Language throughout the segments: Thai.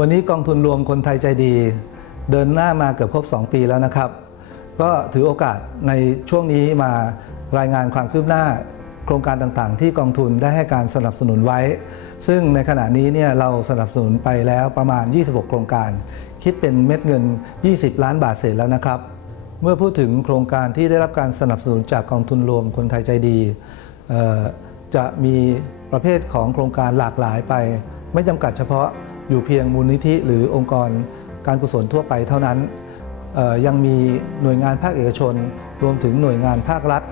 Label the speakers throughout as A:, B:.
A: วันนี้กองทุนรวมคนไทยใจดี เดินหน้ามาเกือบครบ 2 ปีแล้วนะครับ ก็ถือโอกาสในช่วงนี้มารายงานความคืบหน้า โครงการต่างๆ ที่กองทุนได้ให้การสนับสนุนไว้ ซึ่งในขณะนี้เนี่ยเราสนับสนุนไปแล้วประมาณ 26 โครงการ คิดเป็นเม็ดเงิน 20 ล้านบาทเศษแล้วนะครับ เมื่อพูดถึงโครงการที่ได้รับการสนับสนุนจากกองทุนรวมคนไทยใจดีจะมีประเภทของโครงการหลากหลายไป ไม่จำกัดเฉพาะ อยู่เพียงมูลนิธิหรือองค์กรการกุศลทั่วไปเท่านั้น ยังมีหน่วยงานภาคเอกชน รวมถึงหน่วยงานภาครัฐ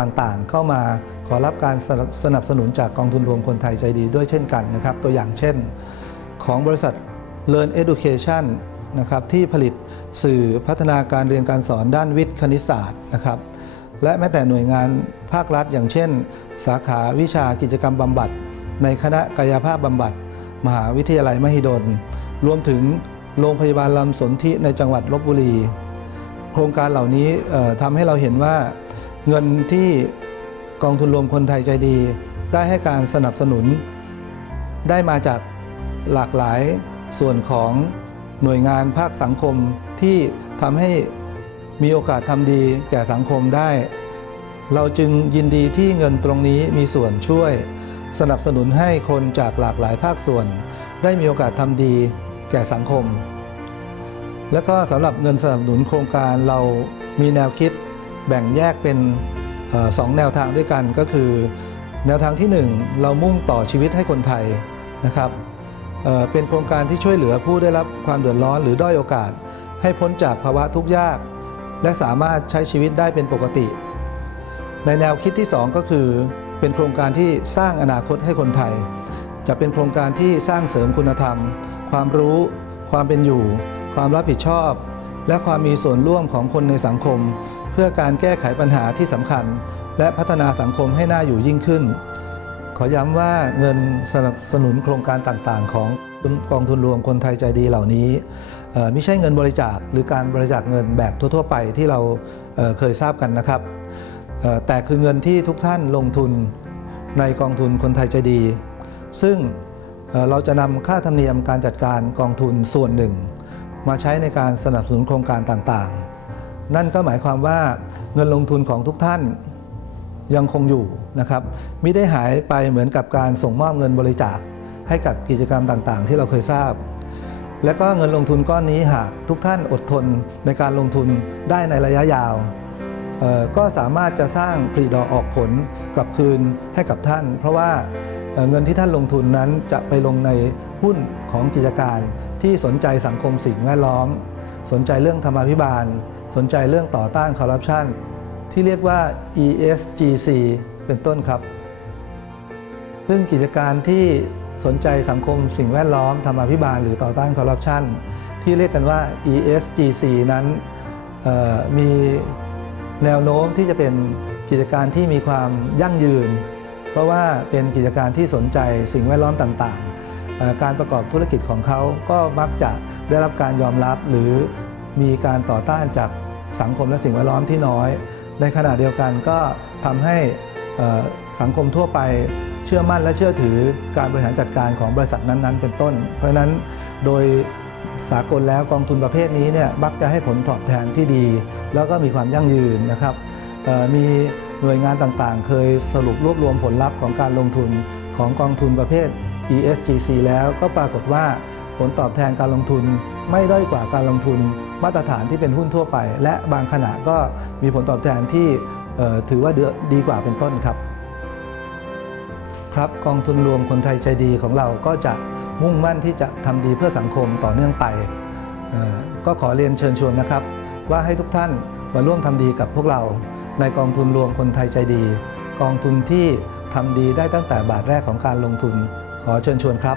A: ต่างๆ เข้ามาขอรับการสนับสนับสนุนจากกองทุนรวมคนไทยใจดีด้วยเช่นกันนะครับ ตัวอย่างเช่น ของบริษัท Learn Education นะครับที่ผลิตสื่อพัฒนาการเรียนการสอนด้านวิทย์คณิตศาสตร์นะครับ และแม้แต่หน่วยงานภาครัฐ อย่างเช่น สาขาวิชากิจกรรมบำบัด ในคณะกายภาพบำบัด มหาวิทยาลัยมหิดล รวมถึงโรงพยาบาลลำสนธิในจังหวัดลบบุรี โครงการเหล่านี้ทำให้เราเห็นว่าเงินที่กองทุนรวมคนไทยใจดี ได้ให้การสนับสนุน ได้มาจากหลากหลายส่วนของหน่วยงานภาคสังคมที่ทำให้มีโอกาสทำดีแก่สังคมได้ เราจึงยินดีที่เงินตรงนี้มีส่วนช่วย สนับสนุนให้คนจากหลากหลายภาคส่วน ได้มีโอกาสทำดีแก่สังคม และก็สำหรับเงินสนับสนุนโครงการเรามีแนวคิดแบ่งแยกเป็นออสองแนวทางด้วยกันก็คือ แนวทางที่ 1 เรามุ่งต่อชีวิตให้คนไทยนะครับเเป็นโครงการที่ช่วยเหลือผู้ได้รับความเดือดร้อนหรือด้อยโอกาส ให้พ้นจากภาวะทุกข์ยาก และสามารถใช้ชีวิตได้เป็นปกติ ในแนวคิดที่ 2 ก็คือ เป็นโครงการที่สร้างอนาคตให้คนไทย จะเป็นโครงการที่สร้างเสริมคุณธรรม ความรู้ ความเป็นอยู่ ความรับผิดชอบ และความมีส่วนร่วมของคนในสังคม เพื่อการแก้ไขปัญหาที่สำคัญ และพัฒนาสังคมให้น่าอยู่ยิ่งขึ้น ขอย้ำว่าเงินสนับสนุนโครงการต่างๆ ของกองทุนรวมคนไทยใจดีเหล่านี้ไม่ใช่เงินบริจาคหรือการบริจาคเงินแบบทั่ว ๆ ไปที่เราเเคยทราบกันนะครับแต่คือเงินที่ทุกท่านลงทุน ในกองทุนคนไทยใจดี ซึ่งเราจะนำค่าธรรมเนียมการจัดการกองทุนส่วนหนึ่ง มาใช้ในการสนับสนุนโครงการต่างๆ นั่นก็หมายความว่าเงินลงทุนของทุกท่านยังคงอยู่นะครับมิได้หายไปเหมือนกับการส่งมอบเงินบริจาคให้กับกิจกรรมต่างๆ ที่เราเคยทราบ และก็เงินลงทุนก้อนนี้หากทุกท่านอดทนในการลงทุนได้ในระยะยาว ก็สามารถจะสร้างผลิดอกออกผลกลับคืนให้กับท่าน เพราะว่าเงินที่ท่านลงทุนนั้นจะไปลงในหุ้นของกิจการที่สนใจสังคมสิ่งแวดล้อม สนใจเรื่องธรรมาภิบาล สนใจเรื่องต่อต้านคอร์รัปชันที่เรียกว่า ESGC เป็นต้นครับ ซึ่งกิจการที่สนใจสังคมสิ่งแวดล้อมธรรมาภิบาล หรือต่อต้านคอร์รัปชันที่เรียกกันว่า ESGC นั้นมี แนวโน้มที่จะเป็นกิจการที่มีความยั่งยืน เพราะว่าเป็นกิจการที่สนใจสิ่งแวดล้อมต่างๆ การประกอบธุรกิจของเขาก็มักจะได้รับการยอมรับหรือมีการต่อต้านจากสังคมและสิ่งแวดล้อมที่น้อย ในขณะเดียวกันก็ทำให้สังคมทั่วไปเชื่อมั่นและเชื่อถือการบริหารจัดการของบริษัทนั้นๆ เป็นต้น เพราะนั้นโดย สากลแล้วกองทุนประเภทนี้เนี่ยมักจะให้ผลตอบแทนที่ดี แล้วก็มีความยั่งยืนนะครับมีหน่วยงานต่างๆ เคยสรุปรวบรวมผลลัพธ์ของการลงทุนของกองทุนประเภท ESGC แล้วก็ปรากฏว่าผลตอบแทนการลงทุนไม่ด้อยกว่าการลงทุนมาตรฐานที่เป็นหุ้นทั่วไป และบางขณะก็มีผลตอบแทนที่ถือว่าดีกว่าเป็นต้นครับ ครับกองทุนรวมคนไทยใจดีของเราก็จะ มุ่งมั่นที่จะทำดีเพื่อสังคมต่อเนื่องไป ก็ขอเรียนเชิญชวนนะครับ ว่าให้ทุกท่านมาร่วมทำดีกับพวกเรา ในกองทุนรวมคนไทยใจดี กองทุนที่ทำดีได้ตั้งแต่บาทแรกของการลงทุน ขอเชิญชวนครับ